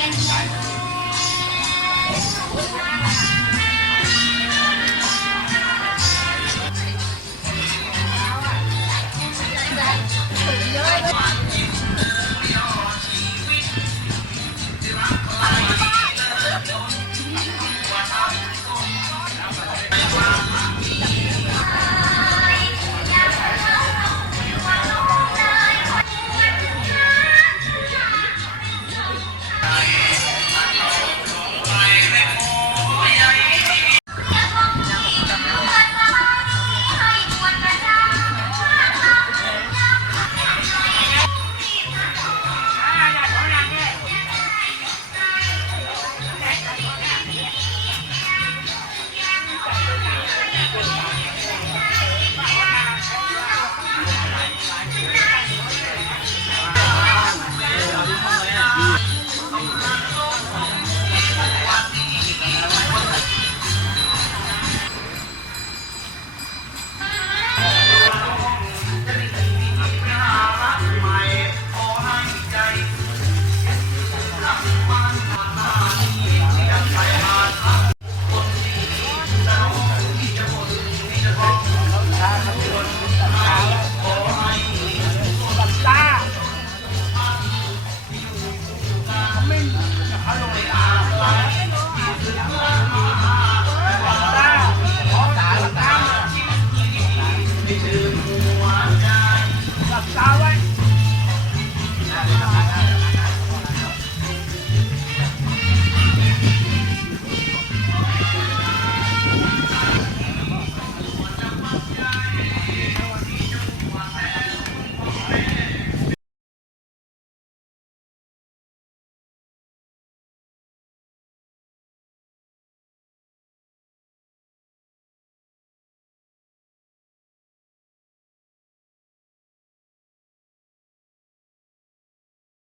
ียนใช่ หลับตาไว้